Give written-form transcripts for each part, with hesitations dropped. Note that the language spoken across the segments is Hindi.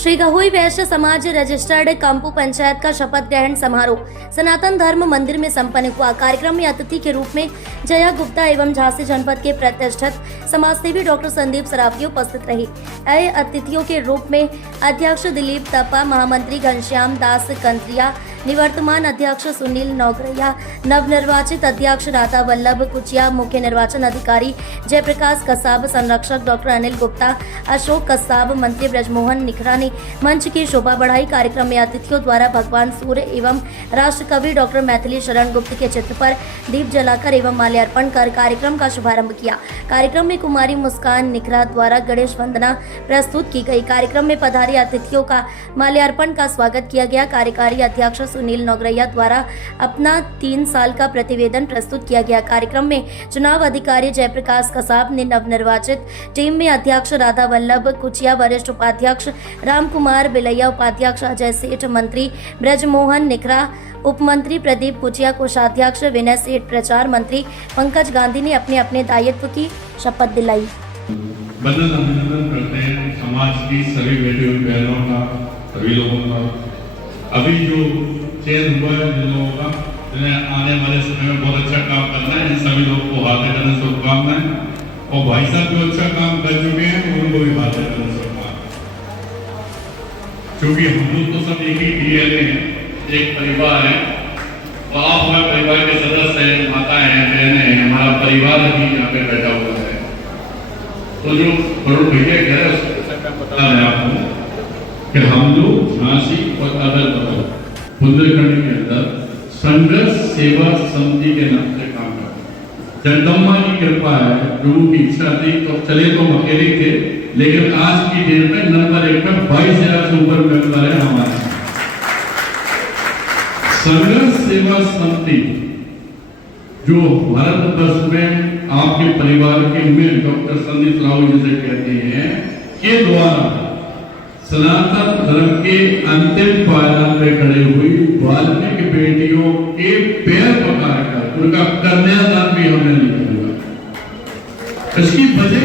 श्री गहोई वैश्य समाज रजिस्टर्ड कंपू पंचायत का शपथ ग्रहण समारोह सनातन धर्म मंदिर में संपन्न हुआ। कार्यक्रम में अतिथि के रूप में जया गुप्ता एवं झांसी जनपद के प्रतिष्ठित समाजसेवी डॉक्टर संदीप सरावगी उपस्थित रहे। नए अतिथियों के रूप में अध्यक्ष दिलीप तपा, महामंत्री घनश्याम दास कंत्रिया, निवर्तमान अध्यक्ष सुनील नौगरिया, नवनिर्वाचित अध्यक्ष राधा वल्लभ कुचिया, मुख्य निर्वाचन अधिकारी जयप्रकाश कसाब, संरक्षक डॉक्टर अनिल गुप्ता, अशोक कसाब, मंत्री ब्रजमोहन निखरा ने मंच की शोभा बढ़ाई। कार्यक्रम में अतिथियों द्वारा भगवान सूर्य एवं राष्ट्रकवि डॉक्टर मैथिली शरण गुप्त के चित्र पर दीप जलाकर एवं माल्यार्पण कर कार्यक्रम का शुभारंभ किया। कार्यक्रम में कुमारी मुस्कान निखरा द्वारा गणेश वंदना प्रस्तुत की गई। कार्यक्रम में पधारे अतिथियों का माल्यार्पण का स्वागत किया गया। कार्यकारी अध्यक्ष सुनील नौगरिया द्वारा अपना 3 साल का प्रतिवेदन प्रस्तुत किया गया। कार्यक्रम में चुनाव अधिकारी जयप्रकाश कसाब ने नवनिर्वाचित टीम में अध्यक्ष राधा वल्लभ कुचिया, वरिष्ठ उपाध्यक्ष राम कुमार बिलैया, उपाध्यक्ष अजय सेठ, मंत्री ब्रजमोहन निखरा, उप मंत्री प्रदीप कुचिया, कोषाध्यक्ष विनय सेठ, प्रचार मंत्री पंकज गांधी ने अपने अपने दायित्व की शपथ दिलाई। बंधन अभिनंदन करते हैं समाज की सभी बेटियों बहनों का, सभी लोगों का। अभी जो चयन हुआ है जिन लोगों का, जिन्हें आने वाले समय में बहुत अच्छा काम करना है, इन सभी लोगों को हार्दिक अभिनंदन शुभकामनाएं। और भाई साहब जो अच्छा काम कर चुके हैं उनको भी हार्दिक अभिनंदन शुभकामनाएं। क्योंकि हम लोग तो सब एक ही डीएनए हैं, एक परिवार है, और आप हमारे परिवार के सदस्य हैं, माताएं हैं, बहनें हैं, हमारा परिवार भी यहाँ पे बैठा हुआ है। तो जो बड़ों भैया कह रहे हैं उसको बता दें आपको कि हम लोग झांसी और अदर बुंदेलखंड के अंदर संघर्ष सेवा समिति के नाम से काम करते हैं। जगदम्बा की कृपा है, लोगों की इच्छा थी तो चले तो हम अकेले थे, लेकिन आज की डेट में नंबर 1 में 22,000 से ऊपर मेंबर है हमारे। संघर्ष सेवा समिति जो भारत वर्ष में आपके परिवार के में डॉक्टर संदीप सरावगी जिसे कहते हैं के द्वारा सनातन धर्म के अंतिम पायदान पे खड़े हुई वाल्मीकि बेटियों के पैर पकड़कर उनका कन्यादान भी हमने लिखा हुआ। इसकी वजह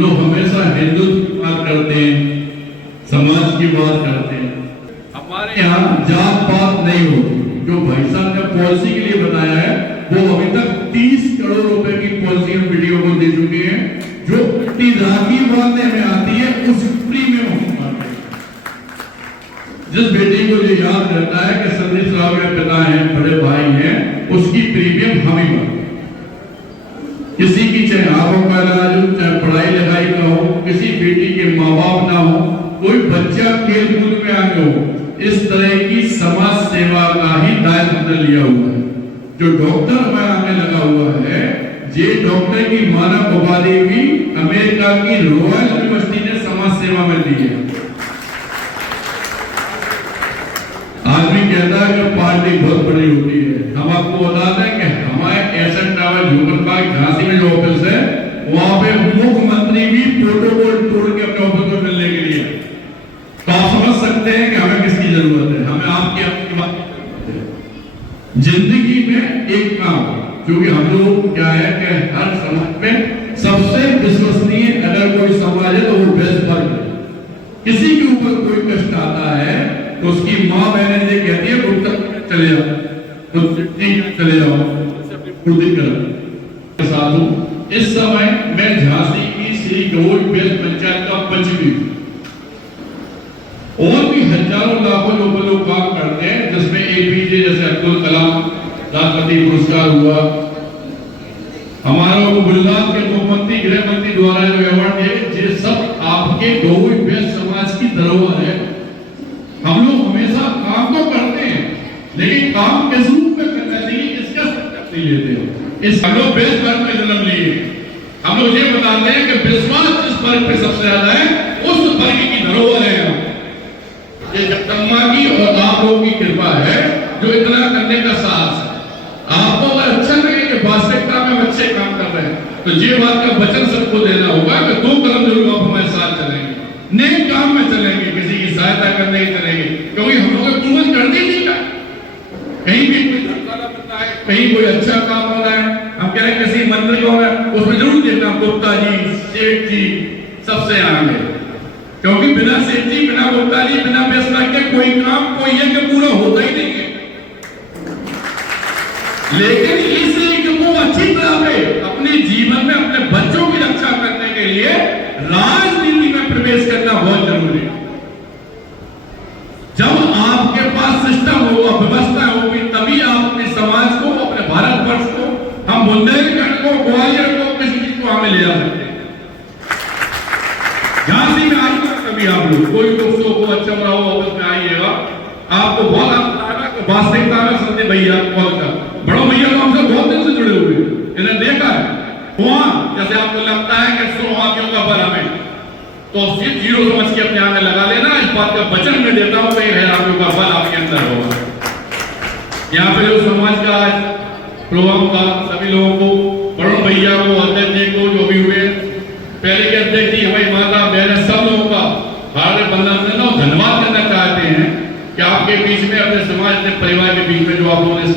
लोग हमेशा हिंदुत्व की बात करते हैं, समाज की बात करते हैं, हमारे यहाँ जात पात नहीं होती। जो भाई साहब ने पॉलिसी के लिए बताया है वो अभी तक 30 करोड़ रुपए की पॉलिसी हम वीडियो को दे चुके हैं। जो राखी बांधने में आती है उस प्रीमियम हम बांटते हैं। जिस बेटी को ये याद रहता है कि संदीप सरावगी के पिता हैं, बड़े भाई हैं, उसकी प्रीमियम हम ही बांटते हैं। किसी की चाहे आंखों का इलाज हो, चाहे पढ़ाई लिखाई का हो, किसी बेटी के माँ बाप ना हो, कोई बच्चा खेल कूद में आगे हो, इस तरह की समाज सेवा का ही दायित्व हमने लिया हुआ है। जो डॉक्टर हमारे आगे लगा हुआ है, ये डॉक्टर की मानव उपाधि भी अमेरिका की रॉयल यूनिवर्सिटी ने समाज सेवा में दी है। आदमी कहता है कि पार्टी बहुत बड़ी होती है। हम आपको बता दें कि हमारे एसएन टावर झूमरबाग झांसी में जो ऑफिस है, वहां पे मुख्यमंत्री भी प्रोटोकॉल तोड़ के अपने ऑफिस में मिलने के लिए। तो आप समझ सकते हैं कि हमें किसकी जरूरत है। हमें आपकी बात जिंदगी में एक काम, क्योंकि हम लोग क्या है कि हर समाज में सबसे विश्वसनीय अगर कोई समाज है तो वो बेस्ट वर्ग है। किसी के ऊपर कोई कष्ट आता है तो उसकी माँ बहनें ये कहती है उत्तर चले जाओ, चले जाओ, पूर्ति करो। साधु इस समय मैं झांसी की श्री गहोई वैश्य पंचायत का पंच भी, और भी हजारों लाखों लोग काम करते हैं, जिसमें एपीजे जैसे अब्दुल कलाम राष्ट्रपति पुरस्कार हुआ, हमारा गुजरात के मुख्यमंत्री गृह मंत्री द्वारा जो अवार्ड दिए, ये सब आपके गहोई वैश्य समाज की धरोहर है। हम लोग हमेशा काम तो करते हैं, लेकिन काम किस रूप में करना चाहिए इसका नहीं लेते हो। इस हम लोग वैश्य वर्ग में जन्म लिए, हम लोग ये बताते हैं कि विश्वास जिस वर्ग पे सबसे ज्यादा है उस वर्ग की धरोहर है। ये जगदम्बा की और आप लोगों की कृपा है जो इतना करने का साहस है। आपको अगर अच्छा लगे कि वास्तविकता में हम अच्छे काम कर रहे हैं, तो ये बात का वचन सबको देना होगा कि 2 कदम जरूर आप हमारे साथ चलेंगे, नेक काम में चलेंगे, किसी की सहायता करने ही चलेंगे। क्योंकि हम लोग पूर्वज करते नहीं का, कहीं भी कोई धर्मशाला बनता है, कहीं कोई अच्छा काम हो रहा है, हम कह रहे हैं किसी मंदिर हो रहा है, उसमें जरूर देखना गुप्ता जी, सेठ जी सबसे आगे। क्योंकि बिना सेठी, बिना गुप्ता जी, बिना फैसला के कोई काम, कोई यज्ञ पूरा होता ही नहीं है। लेकिन इस यज्ञ को अच्छी तरह से अपने जीवन में अपने बच्चों की रक्षा करने के लिए राजनीति में प्रवेश करना बहुत जरूरी है। जब आपके पास सिस्टम होगा, व्यवस्था होगी, तभी आप अपने समाज को, अपने भारतवर्ष को, हम बुंदेलखंड को, ग्वालियर को, किसी चीज को हमें ले जा सकते हैं। झांसी में आइएगा कभी आप लोग, कोई दोस्तों को अच्छा रहा हो ऑफिस में आइएगा, आपको बहुत आता है वास्तविकता में संदीप भैया कॉल का बड़ो भैया तो हमसे बहुत दिन से जुड़े हुए, इन्हें देखा है वहां, जैसे आपको लगता है कि सुहागियों का बल हमें, तो सिर्फ जीरो समझ के अपने आगे लगा लेना। इस बात का वचन मैं देता हूं कि हैरानियों का बल आपके अंदर होगा। यहाँ पे जो समाज का प्रोग्राम था, सभी लोगों को, बड़ो भैया को, अध्यक्ष जी को, जो भी हुए, पहले के अध्यक्ष जी, हमारी माता बहन, सब लोगों का भारत बंधन में धन्यवाद करना चाहते हैं कि आपके बीच में, अपने समाज, अपने परिवार के बीच में जो आप लोगों ने